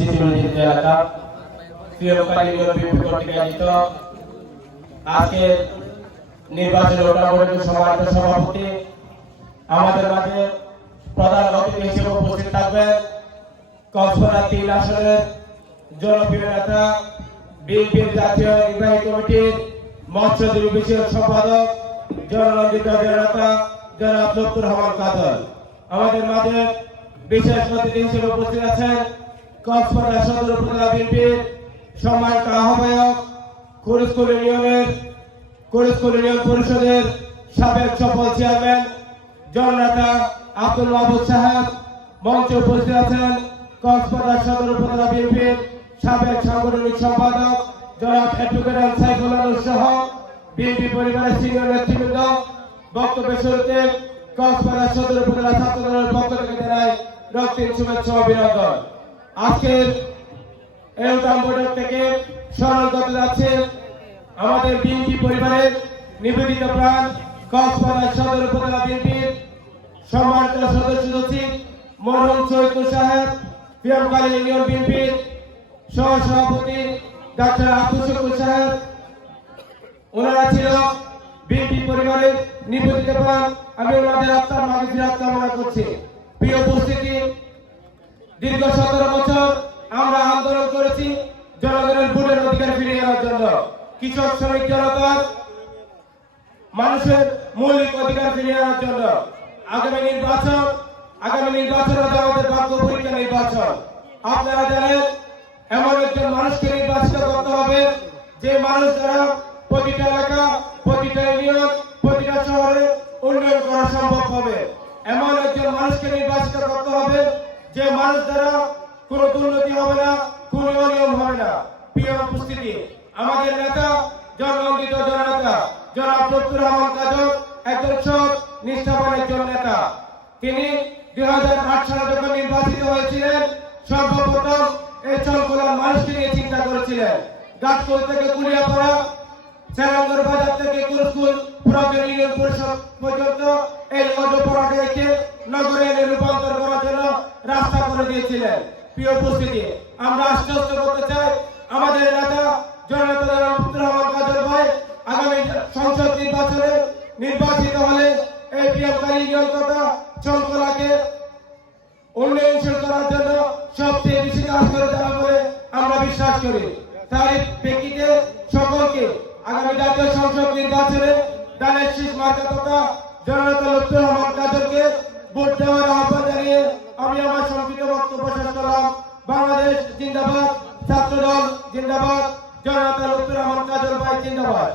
চিত্রনির্মিত এলাকা প্রিয়কালী বিএনপি কর্তৃক আয়োজিত আজকে নির্বাচনী ওঠাবৈঠকের সম্মানিত সভাপতি আমাদের মাঝে প্রধান অতিথি হিসেবে উপস্থিত থাকবেন কক্সবাজার 3 আসনের জনপ্রিয় নেতা বিএনপির জাতীয় নির্বাহী কমিটির মৎস্য বিষয়ক সম্পাদক জননন্দিত নেতা জনাব লুৎফুর রহমান কাজল। আমাদের মাঝে বিশেষ অতিথি হিসেবে উপস্থিত আছেন কক্সবাজার সদর উপজেলা বিএনপির সম্মানিত আহ্বায়ক কুরিশকুল ইউনিয়ন পরিষদের সাবেক সফল চেয়ারম্যান জননেতা আব্দুল মাহবুব সাহেব। মঞ্চে উপস্থিত আছেন কক্সবাজার সদর উপজেলা বিএনপির সাবেক সাংগঠনিক সম্পাদক জনাব অ্যাডভোকেট সাইফুল আলম সহ বিএনপি পরিবারের সিনিয়র নেতৃবৃন্দ। বক্তব্য শুরুতে কক্সবাজার সদর উপজেলা ছাত্রদলের পক্ষ থেকে জানাই রক্তিম শুভেচ্ছা ও অভিনন্দন। আজকের এই বৈঠক থেকে স্মরণ করতে যাচ্ছে আমাদের বিএনপি পরিবারের নিবেদিত প্রাণ কক্সবাজার সদর উপজেলা বিএনপির সম্মানিত সদস্য সচিব মরহুম শহীদ সাহেব, প্রিয়কালী ইউনিয়ন বিএনপির সহসভাপতি ডাক্তার আব্দুল শুকুর সাহেব। ওনারা ছিল বিএনপি পরিবারের নিবেদিত প্রাণ। আমি ওনাদের আত্মার মাগফিরাত কামনা করছি। প্রিয় উপস্থিতি, দীর্ঘ 17 বছর আমরা আন্দোলন করেছি জনগণের ভোটের অধিকার ফিরিয়ে আনার জন্য, কৃষক শ্রমিক জনতার মানুষের মৌলিক অধিকার ফিরিয়ে আনার জন্য। আগামী নির্বাচন আমাদের ভাগ্য পরীক্ষা নির্বাচন। আপনারা জানেন এমন একজন মানুষকে নির্বাচিত করতে হবে যে মানুষ দ্বারা প্রতিটা এলাকা, প্রতিটা ইউনিয়ন, প্রতিটা শহরে উন্নয়ন করা সম্ভব হবে। এমন একজন মানুষকে নির্বাচিত করতে হবে যে মানুষ দ্বারা কোনো দুর্নীতি হবে না, কোনো অনিয়ম হবে না। প্রিয় উপস্থিতি, আমাদের নেতা জননন্দিত জননেতা জনাব লুৎফুর রহমান কাজল একজন সৎ নিষ্ঠাবান একজন নেতা। তিনি 2008 সালে যখন নির্বাচিত হয়েছিলেন সর্বপ্রথম এই চলকলার মানুষকে নিয়ে চিন্তা করেছিলেন। গাছকুল থেকে কুলিয়াপাড়া, সেরাঙ্গর বাজার থেকে কুরুস্কুল পুরাতন ইউনিয়ন পরিষদ পর্যন্ত এই অজপড়াকে নগরে এনে রূপান্তর করার জন্য রাস্তা করে দিয়েছিলেন। প্রিয় উপস্থিতি, আমরা আশ্বস্ত করতে চাই আমাদের নেতা জননেতা লুৎফুর রহমান কাজল ভাই আগামী সংসদ নির্বাচনে নির্বাচিত হলে এই প্রিয়কালী ইউনিয়ন তথা চলকলাকে উন্নয়নশীল করার জন্য সবচেয়ে বেশি কাজ করে যাবে বলে আমরা বিশ্বাস করি। তাই প্রেক্ষিতে সকলকে আগামী জাতীয় সংসদ নির্বাচনে দানের শীষ মার্কা তথা জননেতা লুৎফুর রহমান কাজলকে ভোট দেওয়ার আহ্বান জানিয়ে আমি আমার সংক্ষিপ্ত বক্তব্য শেষ করলাম। বাংলাদেশ জিন্দাবাদ, ছাত্রদল জিন্দাবাদ, জননেতা লুৎফুর রহমান কাজল ভাই জিন্দাবাদ।